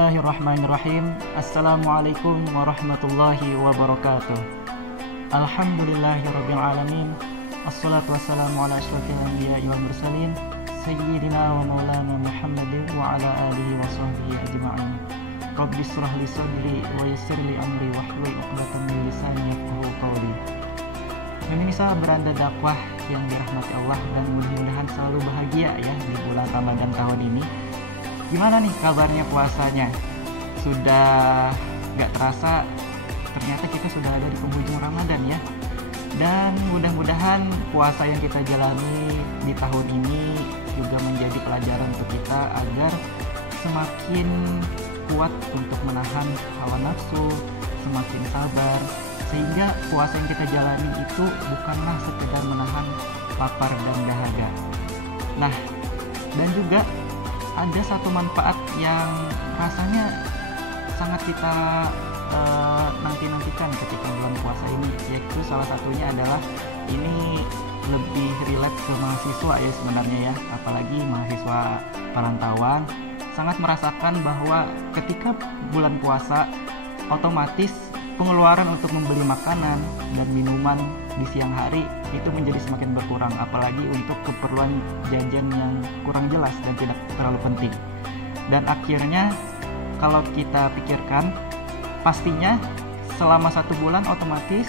Bismillahirrahmanirrahim. Assalamualaikum warahmatullahi wabarakatuh. Alhamdulillahirrabbilalamin. Assalatu wassalamu ala asyrafil anbiya'i wal mursalin Sayyidina wa maulana Muhammadin wa ala alihi wa sahbihi ajma'in. Rabbi shrah li sadri wa yassir li amri wahlul 'uqdatam min lisani yafqahu qawli. Pemirsa beranda dakwah yang dirahmati Allah dan mudah-mudahan selalu bahagia ya di bulan Ramadan tahun ini. Gimana nih kabarnya puasanya? Sudah gak terasa ternyata kita sudah ada di penghujung Ramadan ya. Dan mudah-mudahan puasa yang kita jalani di tahun ini juga menjadi pelajaran untuk kita agar semakin kuat untuk menahan hawa nafsu, semakin sabar, sehingga puasa yang kita jalani itu bukanlah sekedar menahan lapar dan dahaga. Nah, dan juga ada satu manfaat yang rasanya sangat kita nanti-nantikan ketika bulan puasa ini, yaitu salah satunya adalah ini lebih relate ke mahasiswa ya sebenarnya ya, apalagi mahasiswa perantauan sangat merasakan bahwa ketika bulan puasa otomatis pengeluaran untuk membeli makanan dan minuman di siang hari itu menjadi semakin berkurang, apalagi untuk keperluan jajan yang kurang jelas dan tidak terlalu penting. Dan akhirnya kalau kita pikirkan, pastinya selama 1 bulan otomatis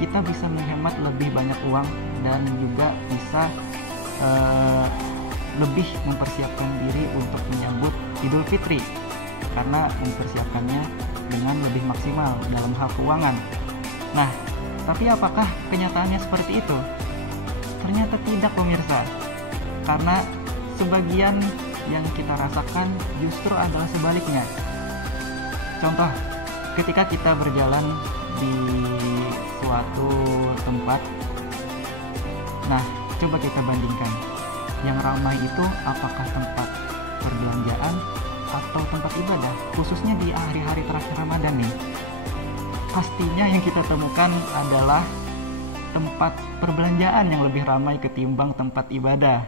kita bisa menghemat lebih banyak uang dan juga bisa lebih mempersiapkan diri untuk menyambut Idul Fitri, karena mempersiapkannya dengan lebih maksimal dalam hal keuangan. Nah, tapi apakah kenyataannya seperti itu? Ternyata tidak pemirsa, karena sebagian yang kita rasakan justru adalah sebaliknya. Contoh, ketika kita berjalan di suatu tempat, nah coba kita bandingkan, yang ramai itu apakah tempat perbelanjaan atau tempat ibadah, khususnya di hari-hari terakhir Ramadan nih. Pastinya yang kita temukan adalah tempat perbelanjaan yang lebih ramai ketimbang tempat ibadah.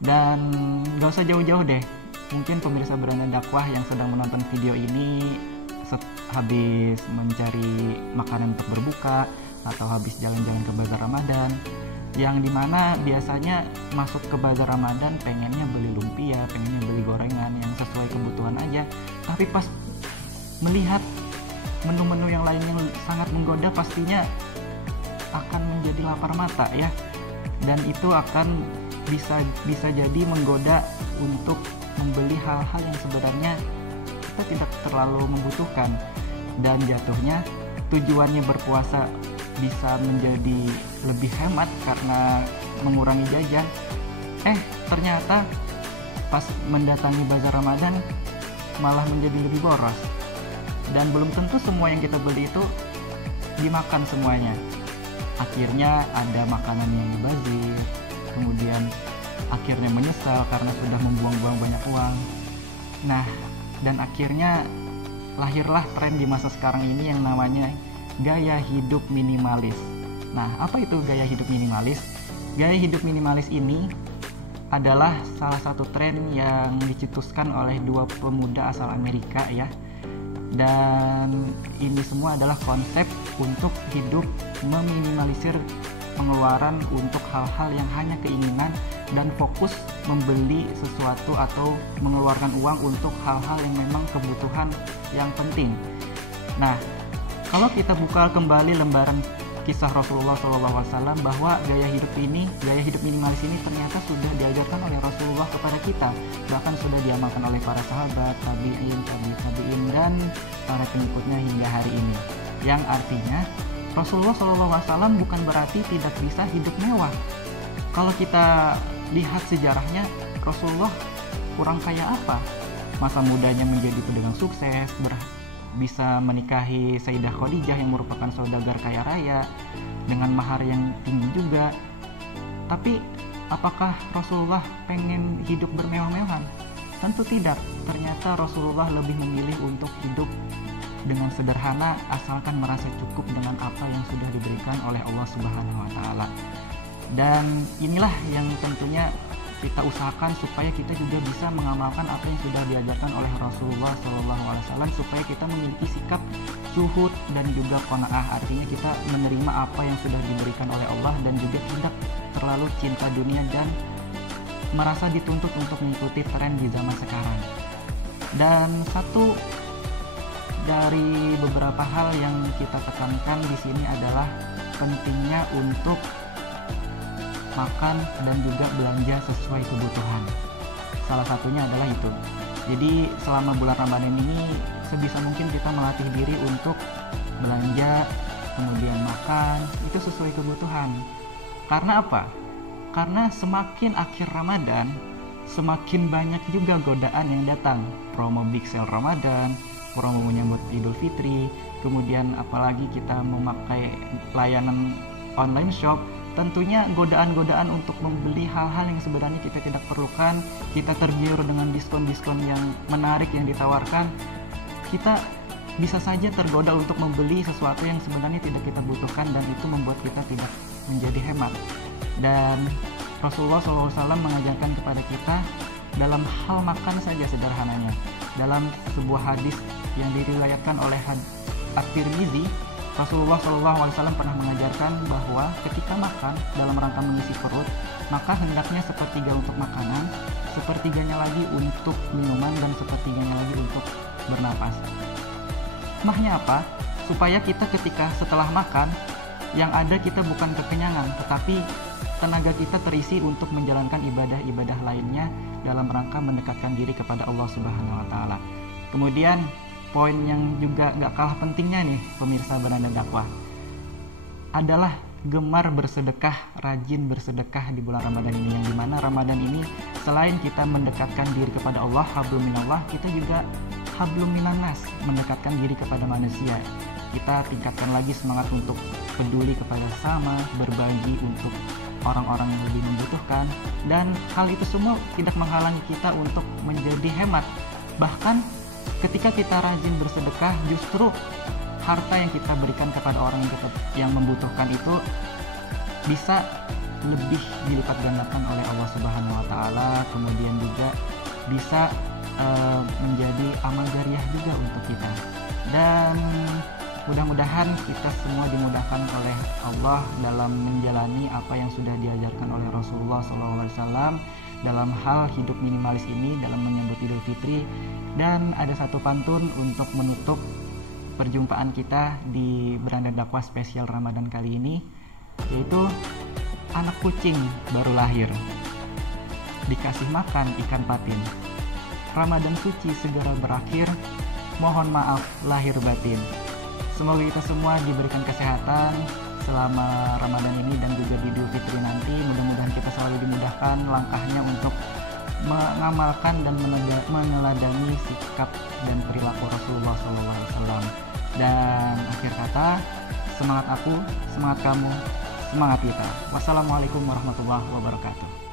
Dan gak usah jauh-jauh deh, mungkin pemirsa beranda dakwah yang sedang menonton video ini habis mencari makanan untuk berbuka atau habis jalan-jalan ke bazar Ramadan, yang dimana biasanya masuk ke bazar Ramadan pengennya beli lumpia, pengennya beli gorengan yang sesuai kebutuhan aja, tapi pas melihat menu-menu yang lain yang sangat menggoda, pastinya akan menjadi lapar mata ya, dan itu akan bisa jadi menggoda untuk membeli hal-hal yang sebenarnya kita tidak terlalu membutuhkan, dan jatuhnya tujuannya berpuasa bisa menjadi lebih hemat karena mengurangi jajan, ternyata pas mendatangi bazar Ramadan malah menjadi lebih boros. Dan belum tentu semua yang kita beli itu dimakan semuanya. Akhirnya ada makanan yang mubazir, kemudian akhirnya menyesal karena sudah membuang-buang banyak uang. Nah, dan akhirnya lahirlah tren di masa sekarang ini yang namanya gaya hidup minimalis. Nah, apa itu gaya hidup minimalis? Gaya hidup minimalis ini adalah salah satu tren yang dicetuskan oleh 2 pemuda asal Amerika ya. Dan ini semua adalah konsep untuk hidup meminimalisir pengeluaran untuk hal-hal yang hanya keinginan dan fokus membeli sesuatu atau mengeluarkan uang untuk hal-hal yang memang kebutuhan yang penting. Nah, kalau kita buka kembali lembaran kisah Rasulullah SAW, bahwa gaya hidup minimalis ini ternyata sudah diajarkan oleh Rasulullah kepada kita, bahkan sudah diamalkan oleh para sahabat, tabi'in, dan para pengikutnya hingga hari ini. Yang artinya Rasulullah SAW bukan berarti tidak bisa hidup mewah. Kalau kita lihat sejarahnya, Rasulullah kurang kaya apa? Masa mudanya menjadi pedagang sukses, bisa menikahi Sayyidah Khadijah yang merupakan saudagar kaya raya dengan mahar yang tinggi juga. Tapi apakah Rasulullah pengen hidup bermewah-mewahan? Tentu tidak. Ternyata Rasulullah lebih memilih untuk hidup dengan sederhana, asalkan merasa cukup dengan apa yang sudah diberikan oleh Allah Subhanahu wa Ta'ala. Dan inilah yang tentunya kita usahakan supaya kita juga bisa mengamalkan apa yang sudah diajarkan oleh Rasulullah SAW, supaya kita memiliki sikap zuhud dan juga qanaah, artinya kita menerima apa yang sudah diberikan oleh Allah dan juga tidak terlalu cinta dunia dan merasa dituntut untuk mengikuti tren di zaman sekarang. Dan satu dari beberapa hal yang kita tekankan di sini adalah pentingnya untuk makan dan juga belanja sesuai kebutuhan. Salah satunya adalah itu. Jadi selama bulan Ramadan ini sebisa mungkin kita melatih diri untuk belanja, kemudian makan, itu sesuai kebutuhan. Karena apa? Karena semakin akhir Ramadan, semakin banyak juga godaan yang datang. Promo Big Sale Ramadan, promo menyambut Idul Fitri, kemudian apalagi kita memakai layanan online shop, tentunya godaan-godaan untuk membeli hal-hal yang sebenarnya kita tidak perlukan, kita tergiur dengan diskon-diskon yang menarik yang ditawarkan, kita bisa saja tergoda untuk membeli sesuatu yang sebenarnya tidak kita butuhkan, dan itu membuat kita tidak menjadi hemat. Dan Rasulullah SAW mengajarkan kepada kita dalam hal makan saja sederhananya. Dalam sebuah hadis yang diriwayatkan oleh At-Tirmizi, Rasulullah SAW pernah mengajarkan bahwa ketika makan dalam rangka mengisi perut, maka hendaknya sepertiga untuk makanan, sepertiganya lagi untuk minuman, dan sepertiganya lagi untuk bernapas. Mahnya apa? Supaya kita ketika setelah makan, yang ada kita bukan kekenyangan, tetapi tenaga kita terisi untuk menjalankan ibadah-ibadah lainnya dalam rangka mendekatkan diri kepada Allah Subhanahu wa Ta'ala. Kemudian poin yang juga gak kalah pentingnya nih pemirsa Beranda Dakwah adalah gemar bersedekah, rajin bersedekah di bulan Ramadan ini, yang dimana Ramadan ini selain kita mendekatkan diri kepada Allah, hablum minallah, kita juga hablum minannas, mendekatkan diri kepada manusia. Kita tingkatkan lagi semangat untuk peduli kepada sesama, berbagi untuk orang-orang yang lebih membutuhkan, dan hal itu semua tidak menghalangi kita untuk menjadi hemat. Bahkan ketika kita rajin bersedekah, justru harta yang kita berikan kepada orang yang membutuhkan itu bisa lebih dilipat gandakan oleh Allah Subhanahu wa Ta'ala, kemudian juga bisa menjadi amal jariah juga untuk kita. Dan mudah-mudahan kita semua dimudahkan oleh Allah dalam menjalani apa yang sudah diajarkan oleh Rasulullah SAW dalam hal hidup minimalis ini, dalam menyambut Idul Fitri. Dan ada satu pantun untuk menutup perjumpaan kita di Beranda Dakwah spesial Ramadan kali ini, yaitu anak kucing baru lahir dikasih makan ikan patin. Ramadan suci segera berakhir, mohon maaf lahir batin. Semoga kita semua diberikan kesehatan selama Ramadan ini dan juga di Idul Fitri nanti. Mudah-mudahan kita selalu dimudahkan langkahnya untuk mengamalkan dan meneladani sikap dan perilaku Rasulullah SAW. Dan akhir kata, semangat aku, semangat kamu, semangat kita. Wassalamualaikum warahmatullahi wabarakatuh.